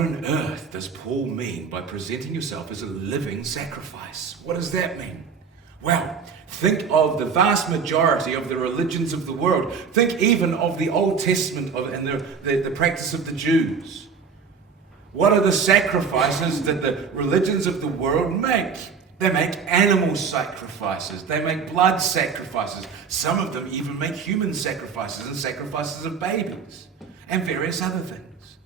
on earth does Paul mean by presenting yourself as a living sacrifice? What does that mean? Well, think of the vast majority of the religions of the world. Think even of the Old Testament and the practice of the Jews. What are the sacrifices that the religions of the world make? They make animal sacrifices. They make blood sacrifices. Some of them even make human sacrifices and sacrifices of babies and various other things.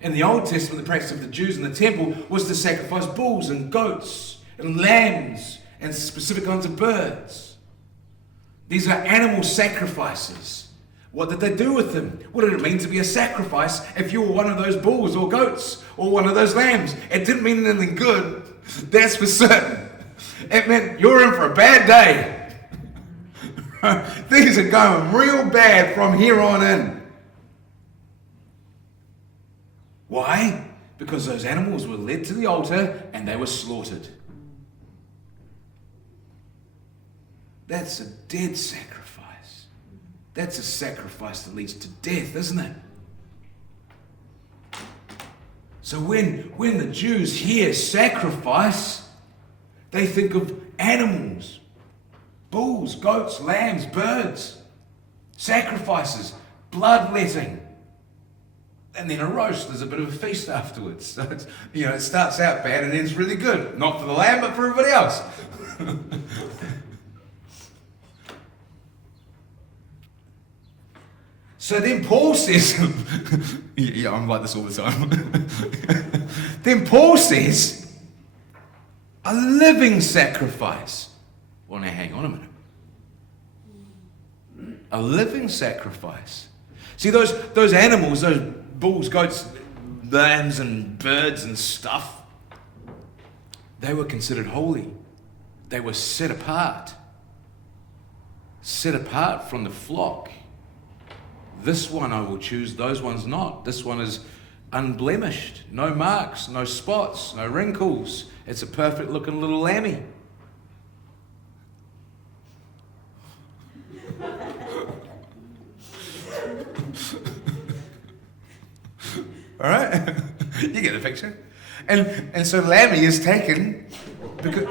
In the Old Testament, the practice of the Jews in the temple was to sacrifice bulls and goats and lambs and specific kinds of birds. These are animal sacrifices. What did they do with them? What did it mean to be a sacrifice if you were one of those bulls or goats or one of those lambs? It didn't mean anything good, that's for certain. It meant you're in for a bad day. Things are going real bad from here on in. Why? Because those animals were led to the altar and they were slaughtered. That's a dead sacrifice. That's a sacrifice that leads to death, isn't it? So when the Jews hear sacrifice, they think of animals, bulls, goats, lambs, birds, sacrifices, bloodletting, and then a roast. There's a bit of a feast afterwards. So it's, it starts out bad and ends really good. Not for the lamb, but for everybody else. So then Paul says, yeah, I'm like this all the time. Then Paul says, a living sacrifice. Well, now hang on a minute. A living sacrifice. See, those animals, those bulls, goats, lambs and birds and stuff, they were considered holy. They were set apart from the flock. This one I will choose, those ones not. This one is unblemished, no marks, no spots, no wrinkles. It's a perfect looking little lammy. All right? You get the picture. And so lammy is taken because...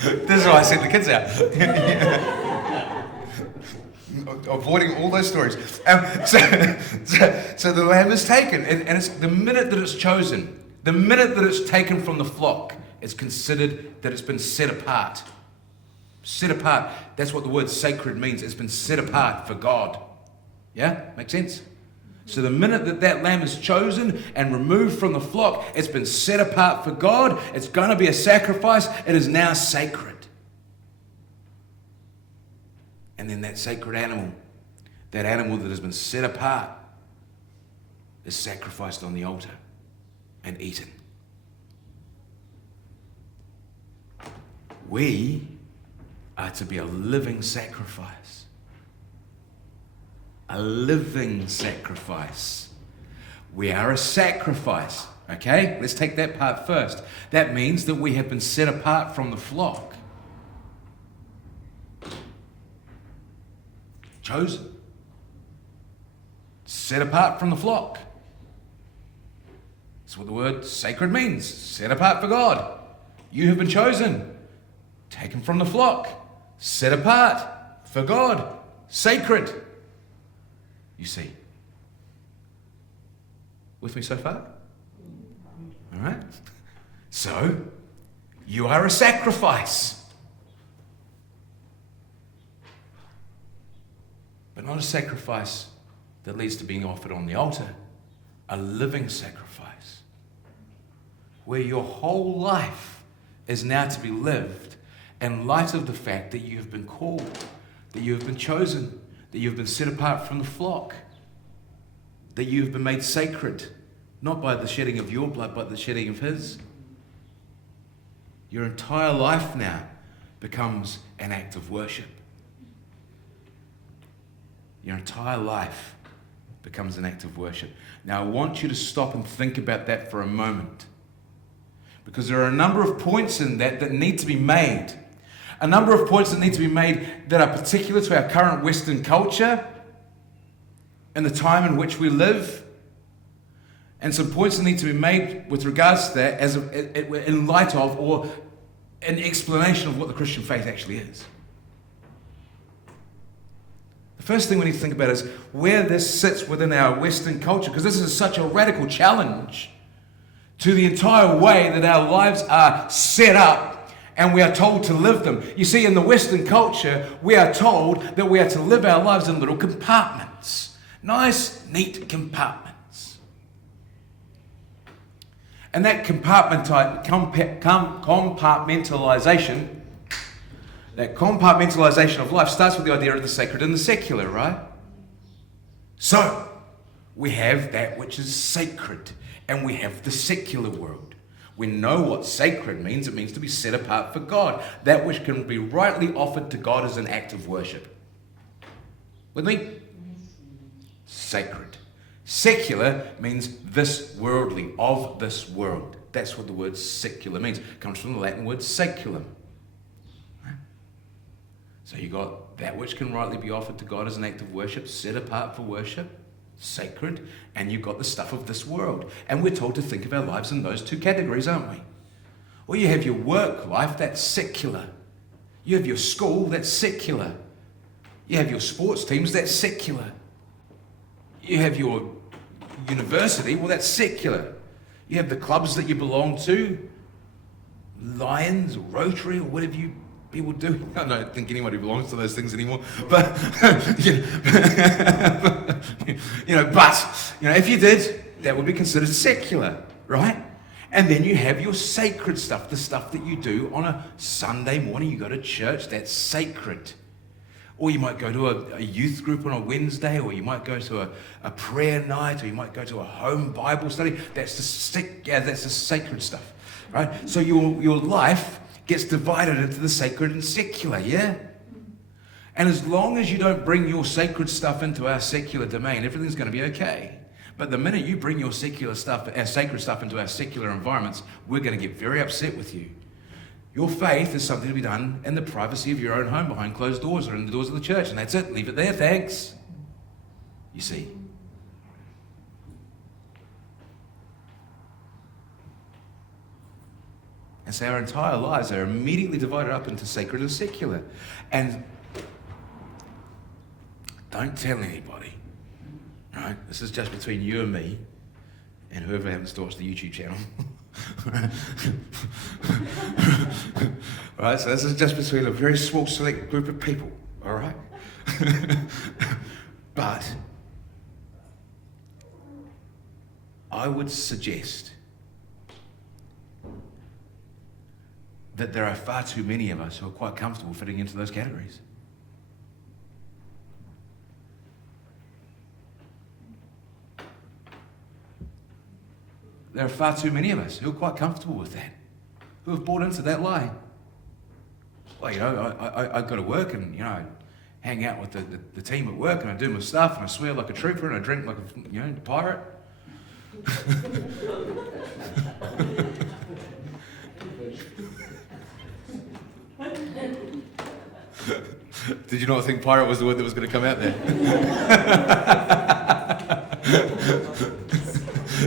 This is why I sent the kids out. Avoiding all those stories. So the lamb is taken, and it's the minute that it's chosen, the minute that it's taken from the flock, it's considered that it's been set apart. Set apart. That's what the word sacred means. It's been set apart for God. Yeah? Make sense? So the minute that lamb is chosen and removed from the flock, it's been set apart for God. It's going to be a sacrifice. It is now sacred. And then that sacred animal, that animal that has been set apart, is sacrificed on the altar and eaten. We are to be a living sacrifice. A living sacrifice. We are a sacrifice. Okay? Let's take that part first. That means that we have been set apart from the flock. Chosen. Set apart from the flock. That's what the word sacred means. Set apart for God. You have been chosen. Taken from the flock. Set apart for God. Sacred. You see. With me so far? All right. So, you are a sacrifice. But not a sacrifice that leads to being offered on the altar. A living sacrifice. Where your whole life is now to be lived in light of the fact that you have been called, that you have been chosen, that you've been set apart from the flock, that you've been made sacred, not by the shedding of your blood, but the shedding of His. Your entire life now becomes an act of worship. Your entire life becomes an act of worship. Now I want you to stop and think about that for a moment, because there are a number of points in that need to be made. A number of points that need to be made that are particular to our current Western culture in the time in which we live, and some points that need to be made with regards to that in light of or an explanation of what the Christian faith actually is. The first thing we need to think about is where this sits within our Western culture, because this is such a radical challenge to the entire way that our lives are set up and we are told to live them. You see, in the Western culture, we are told that we are to live our lives in little compartments. Nice, neat compartments. And that compartmentalization of life starts with the idea of the sacred and the secular, right? So, we have that which is sacred, and we have the secular world. We know what sacred means. It means to be set apart for God. That which can be rightly offered to God as an act of worship. With me? Sacred. Secular means this worldly, of this world. That's what the word secular means. It comes from the Latin word saeculum. So you got that which can rightly be offered to God as an act of worship, set apart for worship, sacred, and you've got the stuff of this world. And we're told to think of our lives in those two categories, aren't we? Or you have your work life, that's secular. You have your school, that's secular. You have your sports teams, that's secular. You have your university, well, that's secular. You have the clubs that you belong to, Lions, or Rotary, or whatever you people do. I don't think anybody belongs to those things anymore. But, if you did, that would be considered secular, right? And then you have your sacred stuff, the stuff that you do on a Sunday morning. You go to church, that's sacred. Or you might go to a youth group on a Wednesday, or you might go to a prayer night, or you might go to a home Bible study. That's the sacred stuff, right? So your life gets divided into the sacred and secular, yeah? And as long as you don't bring your sacred stuff into our secular domain, everything's going to be okay. But the minute you bring your secular stuff, our sacred stuff into our secular environments, we're going to get very upset with you. Your faith is something to be done in the privacy of your own home, behind closed doors or in the doors of the church, and that's it. Leave it there, thanks. You see. And so our entire lives are immediately divided up into sacred and secular. And don't tell anybody, right? This is just between you and me and whoever happens to watch the YouTube channel. Right, so this is just between a very small select group of people, all right? But I would suggest that there are far too many of us who are quite comfortable fitting into those categories. There are far too many of us who are quite comfortable with that, who have bought into that lie. Well, I go to work and, I hang out with the team at work and I do my stuff and I swear like a trooper and I drink like a pirate. Did you not think pirate was the word that was going to come out there?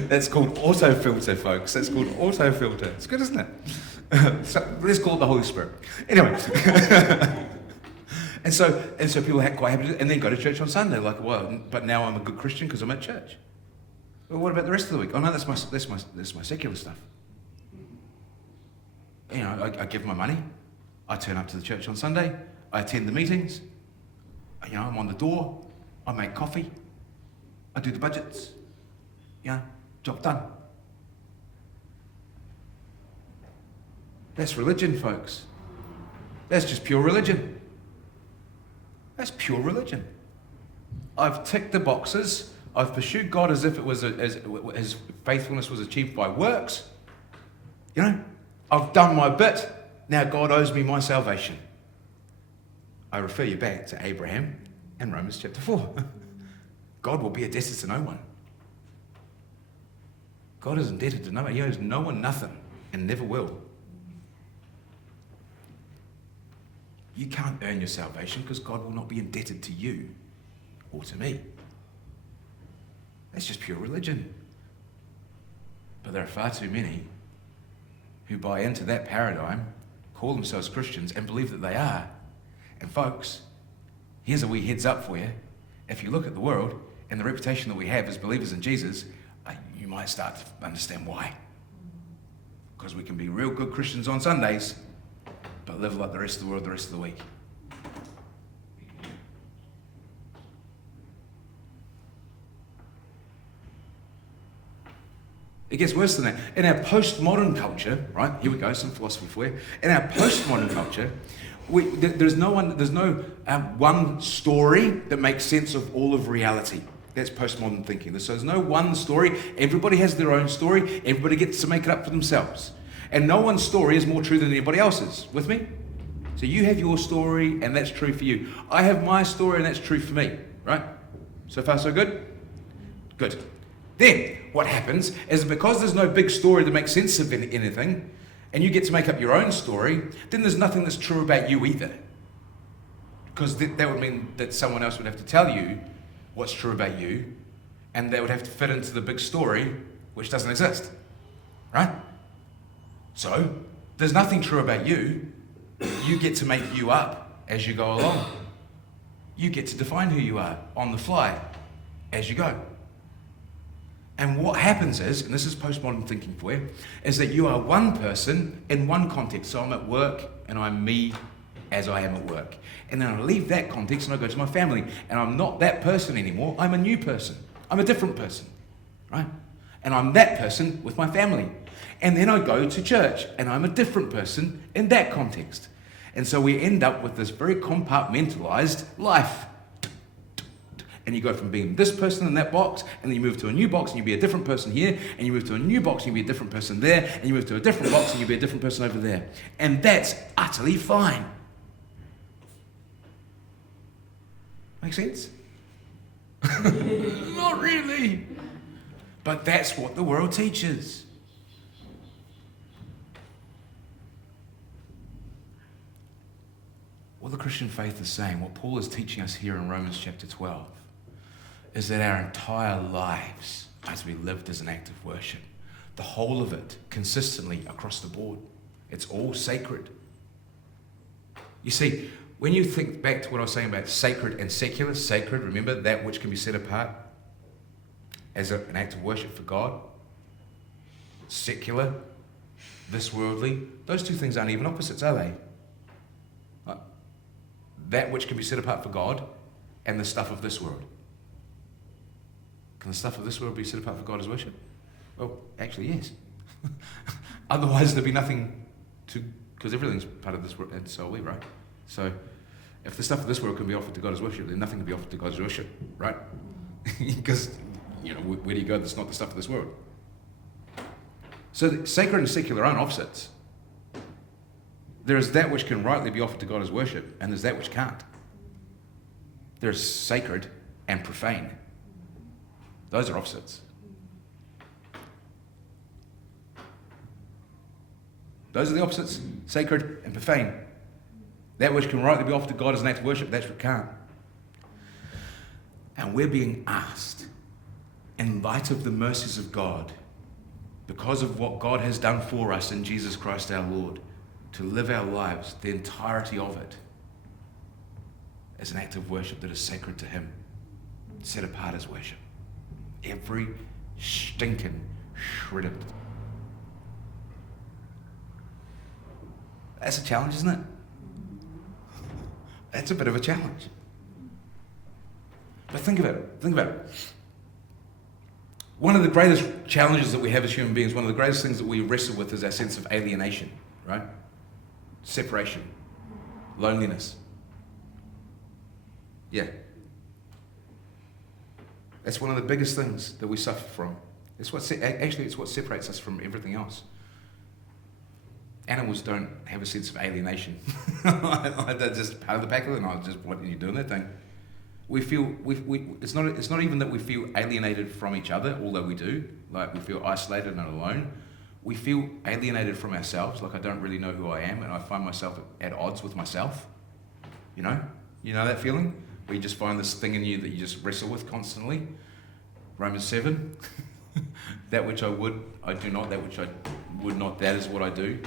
That's called autofilter, folks. That's called autofilter. It's good, isn't it? So let's call it the Holy Spirit. Anyway. And so people are quite happy to, and then go to church on Sunday. Like, well, but now I'm a good Christian because I'm at church. Well, what about the rest of the week? Oh no, that's my secular stuff. I give my money. I turn up to the church on Sunday. I attend the meetings. I'm on the door. I make coffee. I do the budgets. Job done. That's religion, folks. That's just pure religion. That's pure religion. I've ticked the boxes. I've pursued God as if it was as his faithfulness was achieved by works. I've done my bit. Now God owes me my salvation. I refer you back to Abraham and Romans chapter 4. God will be indebted to no one. God is indebted to no one. He owes no one nothing and never will. You can't earn your salvation because God will not be indebted to you or to me. That's just pure religion. But there are far too many who buy into that paradigm, call themselves Christians, and believe that they are. And folks, here's a wee heads up for you. If you look at the world and the reputation that we have as believers in Jesus, you might start to understand why. Because we can be real good Christians on Sundays, but live like the rest of the world the rest of the week. It gets worse than that. In our postmodern culture, right? Here we go, some philosophy for you. In our postmodern culture, there's no one story that makes sense of all of reality. That's postmodern thinking. So there's no one story. Everybody has their own story. Everybody gets to make it up for themselves. And no one's story is more true than anybody else's. With me? So you have your story, and that's true for you. I have my story, and that's true for me. Right? So far, so good? Good. Then, what happens is because there's no big story that makes sense of anything, and you get to make up your own story, then there's nothing that's true about you either. Because that would mean that someone else would have to tell you what's true about you, and that would have to fit into the big story, which doesn't exist. Right? So, there's nothing true about you. You get to make you up as you go along. You get to define who you are on the fly as you go. And what happens is, and this is postmodern thinking for you, is that you are one person in one context. So I'm at work and I'm me as I am at work. And then I leave that context and I go to my family. And I'm not that person anymore. I'm a new person. I'm a different person. Right? And I'm that person with my family. And then I go to church and I'm a different person in that context. And so we end up with this very compartmentalized life. And you go from being this person in that box, and then you move to a new box, and you be a different person here, and you move to a new box, and you be a different person there, and you move to a different box, and you be a different person over there. And that's utterly fine. Make sense? Not really. But that's what the world teaches. What the Christian faith is saying, what Paul is teaching us here in Romans chapter 12, is that our entire lives are to be lived as an act of worship. The whole of it, consistently across the board. It's all sacred. You see, when you think back to what I was saying about sacred and secular, sacred, remember that which can be set apart as an act of worship for God. Secular, this worldly, those two things aren't even opposites, are they? That which can be set apart for God and the stuff of this world. Can the stuff of this world be set apart for God as worship? Well, actually, yes. Otherwise, there'd be nothing to, because everything's part of this world, and so are we, right? So, if the stuff of this world can be offered to God as worship, then nothing can be offered to God as worship, right? Because, where do you go that's not the stuff of this world? So, the sacred and secular aren't opposites. There is that which can rightly be offered to God as worship, and there's that which can't. There's sacred and profane. Those are opposites. Those are the opposites, sacred and profane. That which can rightly be offered to God as an act of worship, that's what can't. And we're being asked, in light of the mercies of God, because of what God has done for us in Jesus Christ our Lord, to live our lives, the entirety of it, as an act of worship that is sacred to Him, set apart as worship. Every stinking shred of it. That's a challenge, isn't it? That's a bit of a challenge. But think about it. One of the greatest challenges that we have as human beings, one of the greatest things that we wrestle with is our sense of alienation, right? Separation, loneliness. Yeah. That's one of the biggest things that we suffer from. It's what separates us from everything else. Animals don't have a sense of alienation. They're just part of the pack, and what are you doing that thing? We feel it's not even that we feel alienated from each other, although we do. Like we feel isolated and alone. We feel alienated from ourselves. Like I don't really know who I am, and I find myself at odds with myself. You know that feeling where you just find this thing in you that you just wrestle with constantly. Romans 7, that which I would, I do not, that which I would not, that is what I do.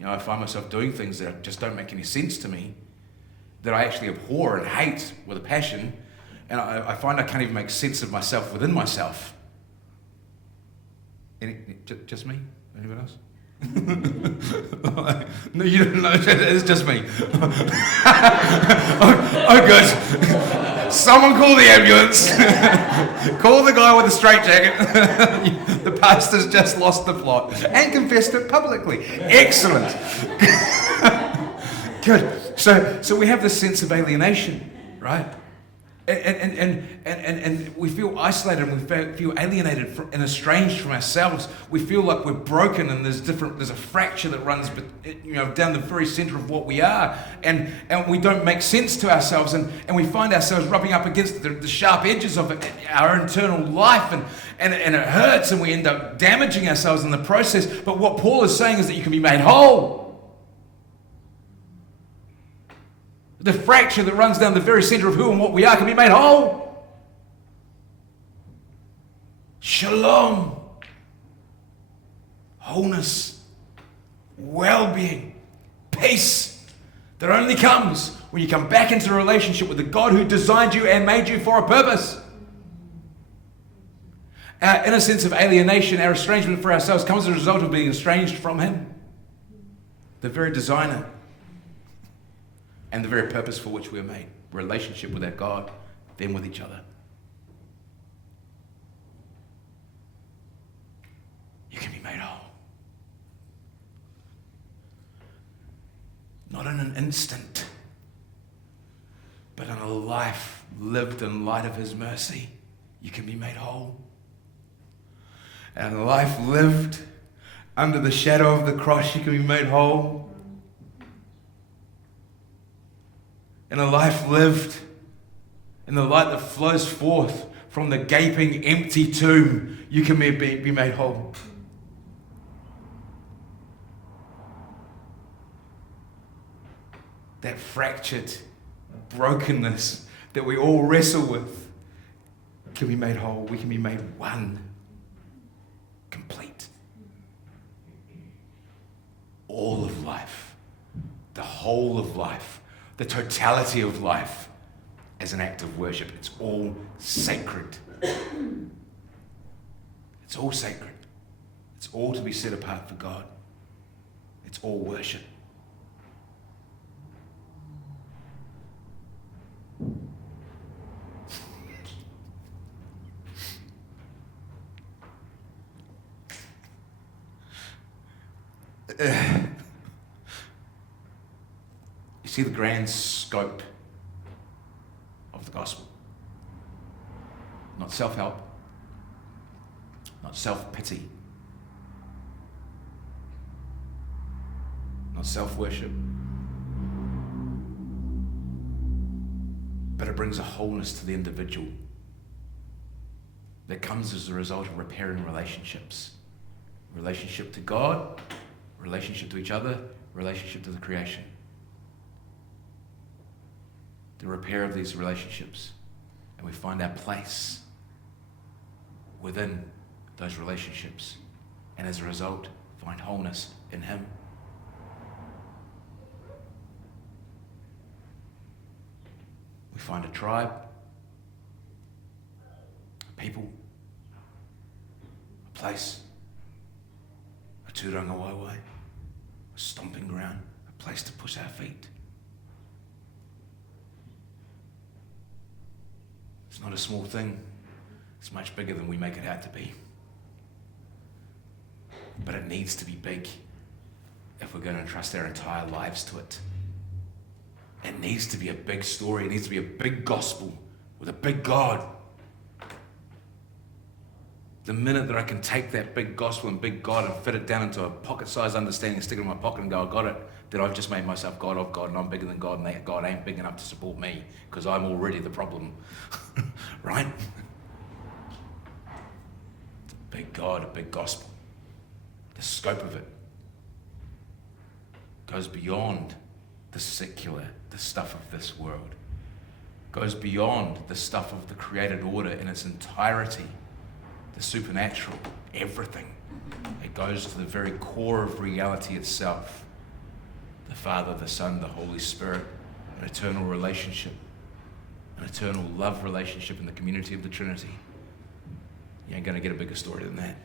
You know, I find myself doing things that just don't make any sense to me, that I actually abhor and hate with a passion, and I find I can't even make sense of myself within myself. Just me? Anyone else? No, you don't know. It's just me. Oh, good. Someone call the ambulance. Call the guy with the straitjacket. The pastor's just lost the plot and confessed it publicly. Excellent. Good. So we have this sense of alienation, right? And we feel isolated, and we feel alienated and estranged from ourselves. We feel like we're broken, and there's a fracture that runs, down the very center of what we are, and we don't make sense to ourselves, and we find ourselves rubbing up against the sharp edges of our internal life, and it hurts, and we end up damaging ourselves in the process. But what Paul is saying is that you can be made whole. The fracture that runs down the very center of who and what we are can be made whole. Shalom. Wholeness. Well-being. Peace. That only comes when you come back into a relationship with the God who designed you and made you for a purpose. Our inner sense of alienation, our estrangement for ourselves, comes as a result of being estranged from Him, the very designer and the very purpose for which we are made. Relationship with our God, then with each other. You can be made whole. Not in an instant, but in a life lived in light of His mercy. You can be made whole. And a life lived under the shadow of the cross, you can be made whole. In a life lived in the light that flows forth from the gaping, empty tomb, you can be made whole. That fractured brokenness that we all wrestle with can be made whole. We can be made one, complete. All of life, the whole of life, the totality of life as an act of worship. It's all sacred. It's all sacred. It's all to be set apart for God. It's all worship. You see the grand scope of the gospel. Not self-help, not self-pity, not self-worship, but it brings a wholeness to the individual that comes as a result of repairing relationships. Relationship to God, relationship to each other, relationship to the creation. The repair of these relationships, and we find our place within those relationships, and as a result find wholeness in Him. We find a tribe, a people, a place, a tūranga waiwai, a stomping ground, a place to push our feet. It's not a small thing. It's much bigger than we make it out to be. But it needs to be big if we're going to entrust our entire lives to it. It needs to be a big story. It needs to be a big gospel with a big God. The minute that I can take that big gospel and big God and fit it down into a pocket-sized understanding and stick it in my pocket and go, I got it, then I've just made myself God of God, and I'm bigger than God, and that God ain't big enough to support me because I'm already the problem. Right? It's a big God, a big gospel. The scope of it goes beyond the secular, the stuff of this world. goes beyond the stuff of the created order in its entirety, the supernatural, everything. It goes to the very core of reality itself. The Father, the Son, the Holy Spirit, an eternal relationship, an eternal love relationship in the community of the Trinity. You ain't going to get a bigger story than that.